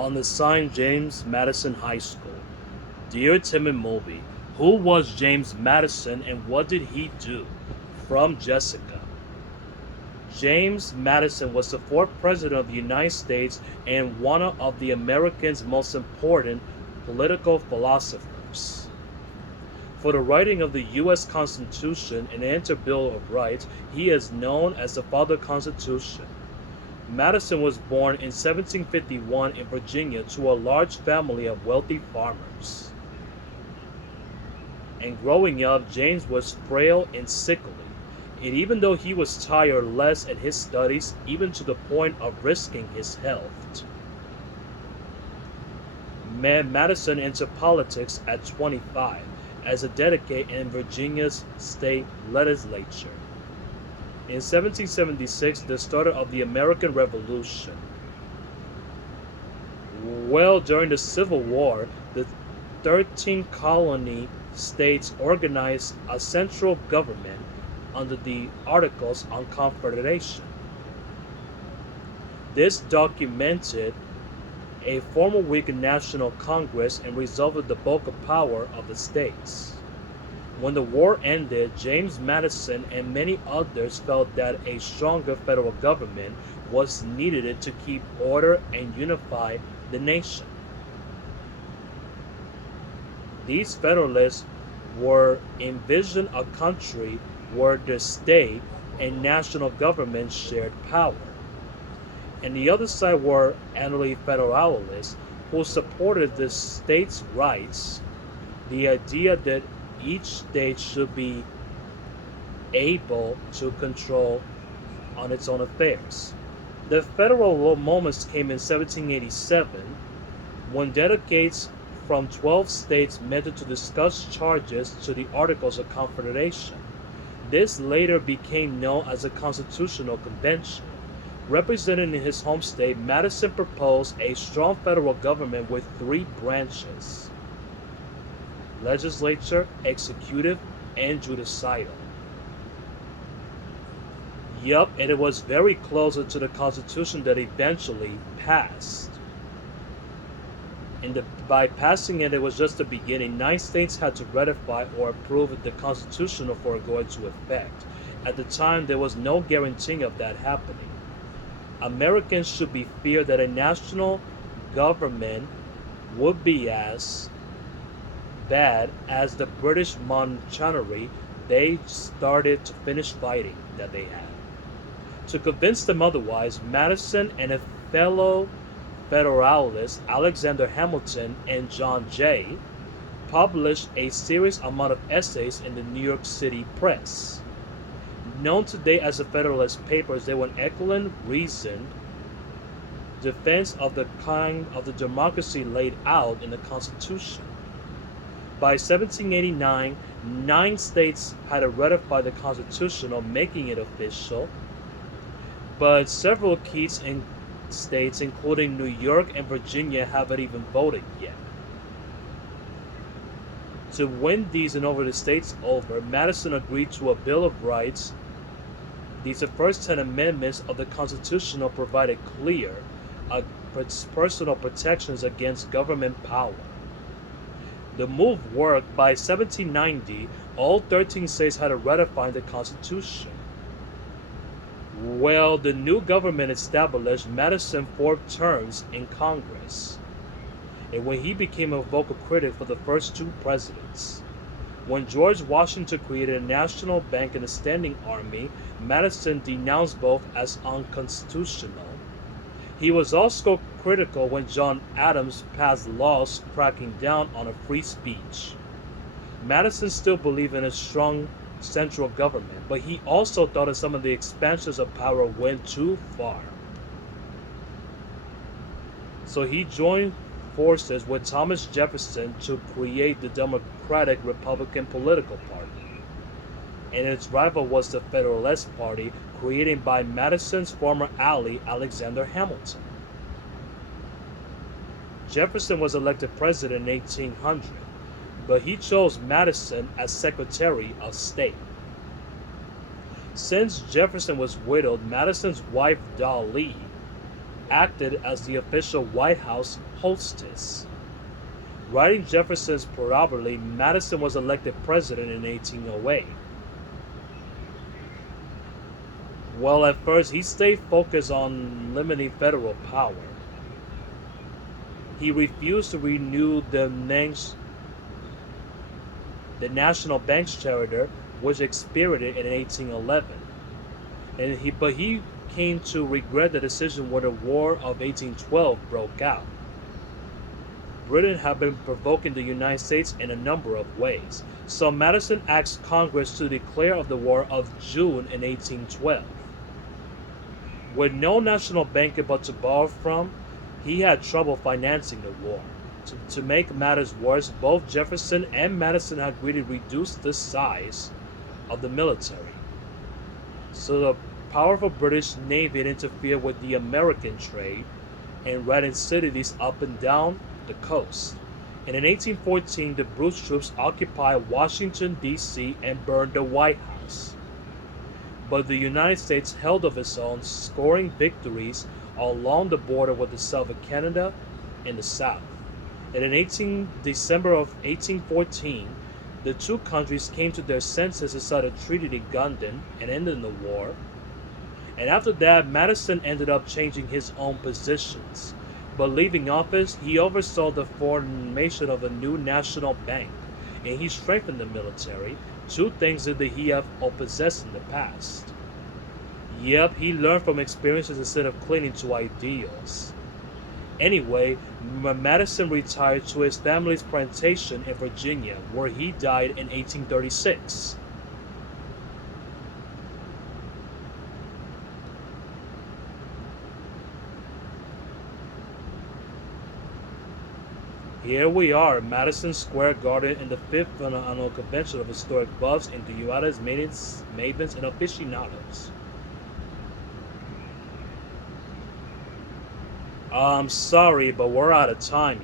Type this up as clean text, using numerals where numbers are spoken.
on the sign James Madison High School. Dear Tim and Moby, who was James Madison and what did he do? From Jessica. James Madison was the fourth president of the United States and one of the Americans' most important political philosophers. For the writing of the U.S. Constitution and the Bill of Rights, he is known as the Father of the Constitution. Madison was born in 1751 in Virginia to a large family of wealthy farmers. And growing up, James was frail and sickly, and even though he was tireless at his studies, even to the point of risking his health. Madison entered politics at 25 as a delegate in Virginia's state legislature. In 1776, the start of the American Revolution. Well, during the Civil War, the 13 colony states organized a central government under the Articles on Confederation. This documented a formal weak national Congress and resolved the bulk of power of the states. When the war ended, James Madison and many others felt that a stronger federal government was needed to keep order and unify the nation. These Federalists were envisioned a country where the state and national government shared power. And the other side were anti-federalists who supported the states' rights, the idea that each state should be able to control on its own affairs. The federal moments came in 1787 when delegates from 12 states met to discuss charges to the Articles of Confederation. This later became known as the Constitutional Convention. Represented in his home state, Madison proposed a strong federal government with three branches: legislature, executive, and judicial. Yup, and it was very closer to the Constitution that eventually passed. By passing it, it was just the beginning. 9 states had to ratify or approve the Constitution before it going into effect. At the time, there was no guaranteeing of that happening. Americans should be feared that a national government would be as bad as the British monarchy they started to finish fighting that they had. To convince them otherwise, Madison and a fellow Federalists, Alexander Hamilton and John Jay, published a serious amount of essays in the New York City press. Known today as the Federalist Papers, they were an excellent reasoned defense of the kind of the democracy laid out in the Constitution. By 1789, 9 states had ratified the Constitution or making it official, but several key states, including New York and Virginia, haven't even voted yet. To win these and over the states over, Madison agreed to a Bill of Rights. These first 10 amendments of the Constitution provided clear personal protections against government power. The move worked. By 1790, all 13 states had ratified the Constitution. Well, the new government established, Madison 4 terms in Congress, and when he became a vocal critic for the first 2 presidents. When George Washington created a national bank and a standing army, Madison denounced both as unconstitutional. He was also critical when John Adams passed laws cracking down on free speech. Madison still believed in a strong central government, but he also thought that some of the expansions of power went too far. So he joined forces with Thomas Jefferson to create the Democratic Republican political party, and its rival was the Federalist Party, created by Madison's former ally Alexander Hamilton. Jefferson was elected president in 1800, but he chose Madison as Secretary of State. Since Jefferson was widowed, Madison's wife Doll Lee, acted as the official White House hostess. Riding Jefferson's prerogative, Madison was elected president in 1808. Well, at first, he stayed focused on limiting federal power. He refused to renew the National Bank's charter, which expired in 1811. But he came to regret the decision when the War of 1812 broke out. Britain had been provoking the United States in a number of ways, so Madison asked Congress to declare of the War of June in 1812. With no national banker but to borrow from, he had trouble financing the war. To make matters worse, both Jefferson and Madison had agreed to reduce the size of the military. So the powerful British Navy had interfered with the American trade and ran cities up and down the coast. And in 1814, the British troops occupied Washington, D.C. and burned the White House. But the United States held of its own, scoring victories along the border with the south of Canada and the South. And in December of 1814, the two countries came to their senses and signed a treaty in London and ended the war. And after that, Madison ended up changing his own positions. But leaving office, he oversaw the formation of a new national bank, and he strengthened the military, two things that he had possessed in the past. Yep, he learned from experiences instead of clinging to ideals. Anyway, Madison retired to his family's plantation in Virginia, where he died in 1836. Here we are at Madison Square Garden in the 5th Annual Convention of Historic Buffs, Enthusiasts, Mavens, and Aficionados. I'm sorry, but we're out of time,